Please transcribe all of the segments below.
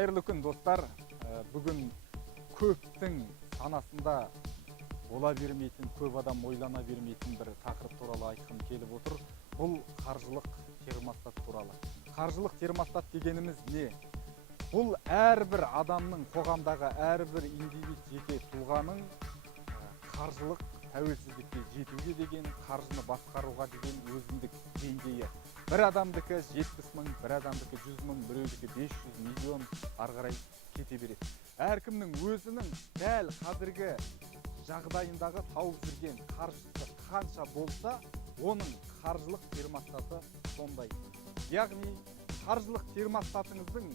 Қайырлы күн достар. Бүгін көптің санасында бола бермейтін, көп адам ойлана бермейтін бір тақырып туралы айтқым келіп отыр. Бұл қаржылық термостат туралы. Қаржылық термостат дегеніміз не? Бұл әрбір адамның, қоғамдағы әрбір индивид, жеке тұлғаның қаржылық тәуелсіздікке жетуге деген, қаржыны басқаруға деген өзіндік деңгейі. Бір адамдікі 70 мың, бір адамдікі 100 мың, біреудікі 500 миллион ары қарай кете береді. Әркімнің өзінің дәл қазіргі жағдайындағы тауып жүрген қаржысы қанша болса, оның қаржылық термостаты сондай. Яғни қаржылық термостатыңыздың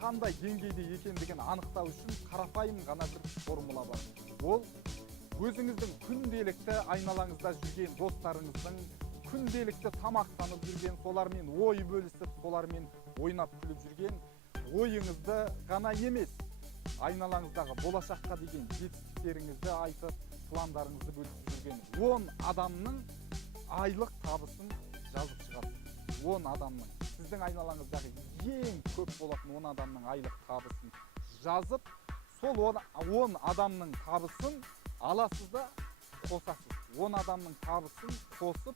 қандай деңгейде екендігін анықтау үшін қарапайым ғана бір формула бар. Ол өзіңіздің күнделікті айналаңызда жүрген достарыңыздың, күнделікті тамақтанып жүрген, солармен ой бөлісіп, солармен ойнап күліп жүрген ойыңызды ғана емес, айналаңыздағы болашаққа деген жетістіктеріңізді айтып, пландарыңызды бөлісіп жүрген 10 адамның айлық табысын жазып шығасыз. 10 адамның, сіздің айналаңыздағы ең көп болатын 10 адамның айлық табысын жазып, сол 10 адамның табысын аласыз да қосасыз. 10 адамның табысын қосып,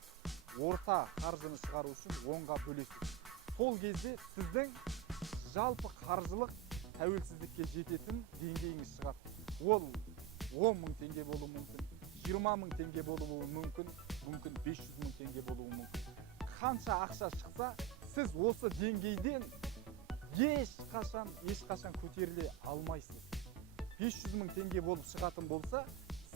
орта қаржыны шығару үшін 10-ға бөлесіз. Сол кезде сіздің жалпы қаржылық тәуелсіздікке жететін деңгейіңіз шығады. Ол 10 мың теңге болуы мүмкін, 20 мың теңге болуы мүмкін, 500 мың теңге болуы мүмкін. Қанша ақша шықса, сіз осы деңгейден ешқашан көтеріле алмайсыз. 500 мың теңге болып шығатын болса,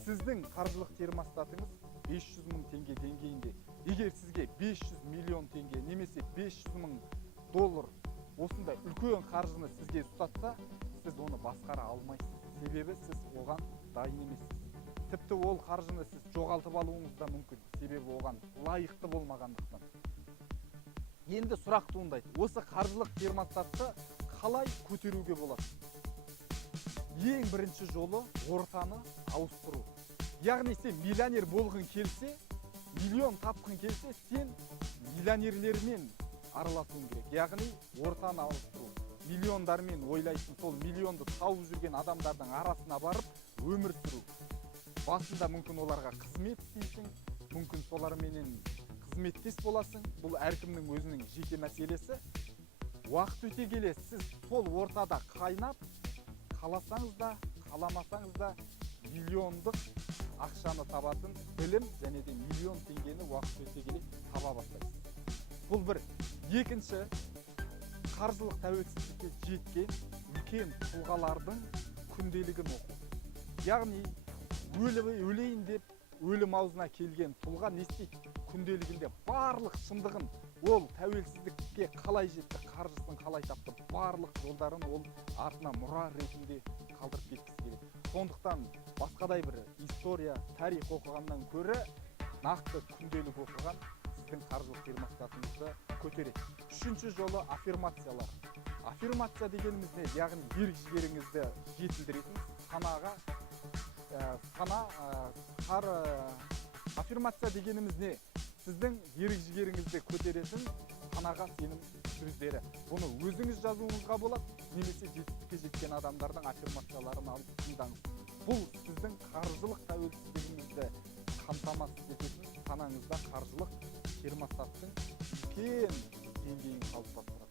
сіздің қаржылық термостатыңыз 500 мың теңге деңгейінде. Егер сізге 500 миллион теңге немесе 500 мың доллар осындай үлкен қаржыны сізге ұстатса, сіз оны басқара алмайсыз. Себебі сіз оған дайын емессіз. Тіпті ол қаржыны сіз жоғалтып алуыңыз да мүмкін. Себебі оған лайықты болмағандықтан. Енді сұрақ туындайды. Осы қаржылық термостатты қалай көтеруге болады? Ең бірінші жолы ортаны ауыстыру. Яғни сен миллионер болғың келсе, миллион тапқың келсе, сен миллионерлермен араласуың керек. Яғни ортаны ауыстыру. Миллиондармен ойлайсың, сол миллионды тауып жүрген адамдардың арасына барып өмір сүру. Басында мүмкін оларға қызмет істейсің, мүмкін соларменен қызметтес боласың. Бұл әркімнің өзінің жеке мәселесі. Уақыт өте келе сіз сол ортада қайнап, қаласаңыз да, қаламасаңыз да миллиондық ақшаны табатын білім және де миллион теңгені уақыт өте келе таба бастайсыз. Бұл бір. Екінші, қаржылық тәуелсіздікке жеткен үлкен тұлғалардың күнделігін оқу. Яғни өлейін деп өлім аузына келген тұлға не істейді? Күнделігінде барлық шындығын, ол тәуелсіздікке қалай жетті, қаржысын қалай тапты, барлық жолдарын ол артына мұра ретінде қалдырып кеткісі келеді. Сондықтан басқадай бір история, тарих оқығаннан көрі нақты күнделік оқыған сіздің қаржылық термостатыңызды көтереді. Үшінші жолы аффирмациялар. Аффирмация дегеніміз не? Яғни ерік-жігеріңізді жетілдіретін аффирмация дегеніміз не? Сіздің ерік-жігеріңізді көтеретін санаға сенім сөздері. Бұны өзіңіз жазуыңызға болады, немесе жетістікке жеткен адамдардың аффирмацияларын алып тыңдаңыз. Бұл сіздің қаржылық тәуелсіздігіңізді қамтамасыз ететін, санаңызда қаржылық термостаттың үлкен деңгейін қалыптастырады.